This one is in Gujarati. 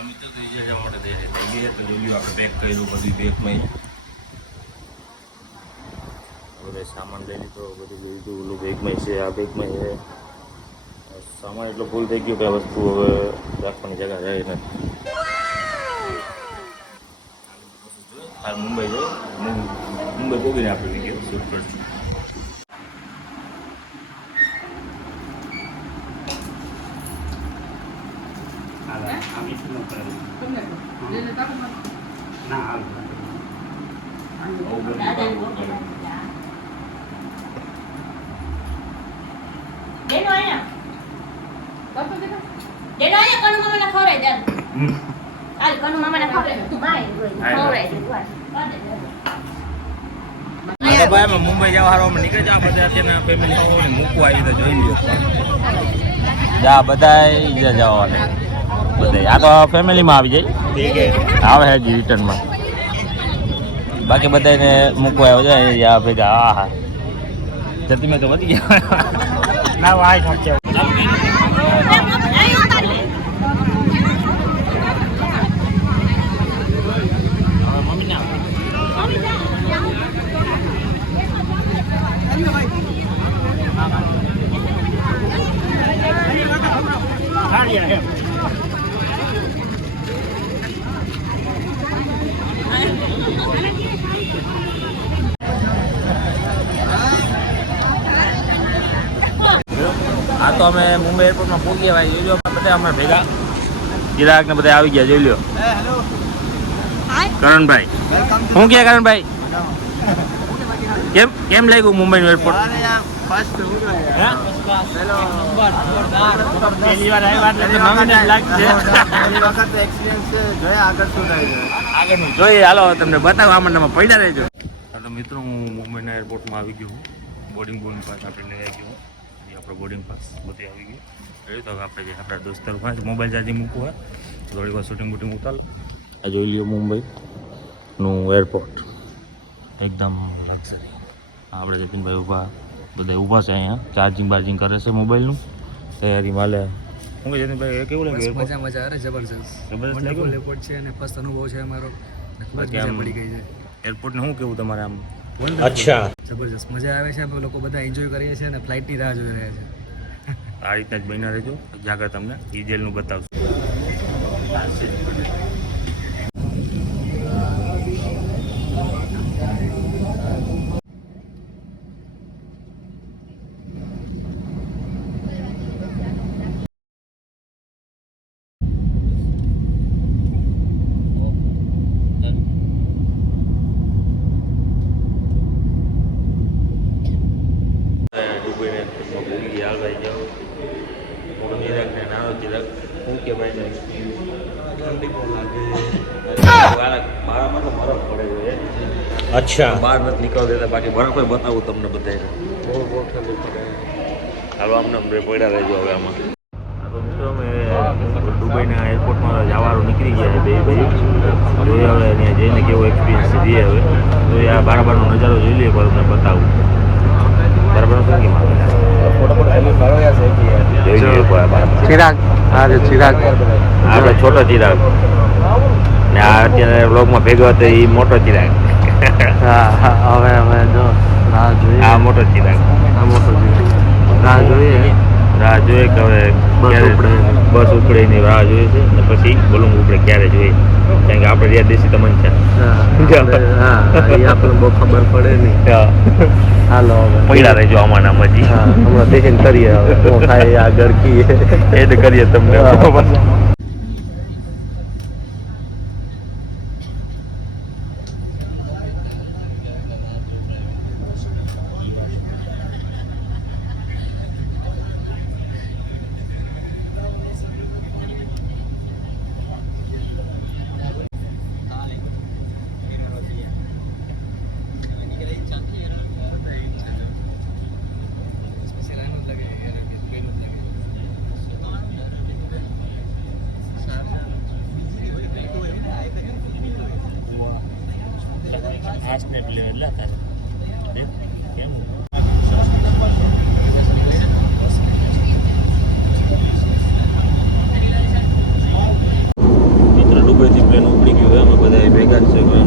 મિત્ર તો જે આપણે થઈ ગયા તો જોયું આપણે પેક કર્યું બધું બેગમાં બધે સામાન લઈ લીધો બધું લઈ લીધું ઓલું બેગમાં છે આ બેગમાં છે સામાન એટલો ફૂલ થઈ ગયો કે આ વસ્તુ હવે રાખવાની જગ્યા રહે નથી હાલ મુંબઈ જાય મુંબઈ પોગીને આપણે વિડીયો શૂટ કરશું મુંબઈ જવા હારવામાં નીકળી જા બધા અત્યારના ફેમિલી મૂકવા આવી તો જોઈ લ્યો જા બધા જવાના બધા આ તો ફેમિલીમાં આવી જાય આવે હજી રિટર્નમાં બાકી બધાને મૂકવા આવ્યો જાય આ ભેગા હા જતી મેં તો વધી ગયા ના વાય ખર્ચે આ તો અમે મુંબઈ એરપોર્ટમાં પહોંચી ગયા જોઈ લો બધા અમે ભેગા ચિરાગ ને બધા આવી ગયા જોઈ લો કરણભાઈ શું કે કરણભાઈ કેમ કેમ લાગ્યું મુંબઈનું એરપોર્ટ આગળનું જોઈએ હાલો તમને બતાવો આમાં પડ્યા રહેજો તો મિત્રો હું મુંબઈના એરપોર્ટમાં આવી ગયો બોર્ડિંગ પાસ આપણે લઈ ગયો આપણો બોર્ડિંગ પાસ બધી આવી ગયું એ તો આપણે જે આપણા દોસ્તારો પાસે મોબાઈલ ચાર્જિંગ મૂકવું હોય થોડી વાર શૂટિંગ બૂટિંગ ઉતાર આ જોઈ લ્યો મુંબઈનું એરપોર્ટ એકદમ લક્ઝરી આપણે જતીનભાઈ બધા ઊભા છે અહીંયા ચાર્જિંગ બાર્જિંગ કરે છે મોબાઈલનું તૈયારી માલે શું કે જતીનભાઈ કેવું લાગે મજા અરે જબરજસ્ત લાગ્યું એરપોર્ટ છે અને ફર્સ્ટ અનુભવ છે અમારો પડી ગઈ છે એરપોર્ટને શું કેવું તમારે આમ અચ્છા જબરજસ્ત મજા આવે છે અમે લોકો બધા એન્જોય કરીએ છીએ અને ફ્લાઇટની રાહ જોઈ રહ્યા છે આ રીતના જ બન્યા રહેજો જાગર તમને ડિટેલનું બતાવશું અચ્છા બહાર નથી નીકળવા દેતા બાકી બરાબર બતાવું તમને બધાને બહુ ઠંડી પડે હાલો આમને પડ્યા રહેજો હવે આમાં તો મિત્રો અમે દુબઈના એરપોર્ટમાં જવાનું નીકળી ગયા બે જોઈએ હવે ત્યાં જઈને કેવો એક્સપિરિયન્સ દઈએ હવે તો આ બરાબરનો નજારો જોઈ લઈએ પણ તમને બતાવું બરાબર ચિરાગ આપણે છોટો ચિરાગ ને આ અત્યારે બ્લોગમાં ભેગો હતો એ મોટો ચિરાગ હવે અમે જો રાહ જોઈએ આ મોટો ચિરાગ રાહ જોઈએ કે હવે બસ ઉપડે ની રાહ જોઈએ છે ને પછી બોલું ઉપડે ક્યારે જોઈએ કારણ કે આપણે રિયા દેશી તમન છે આપણને બહુ ખબર પડે નહીં હાલો પડ્યા રહેજો આમાં હજી હમણાં દેખીને કરીએ હવે શું થાય આ ગરકી એડ કરીએ તમને કદાચ છે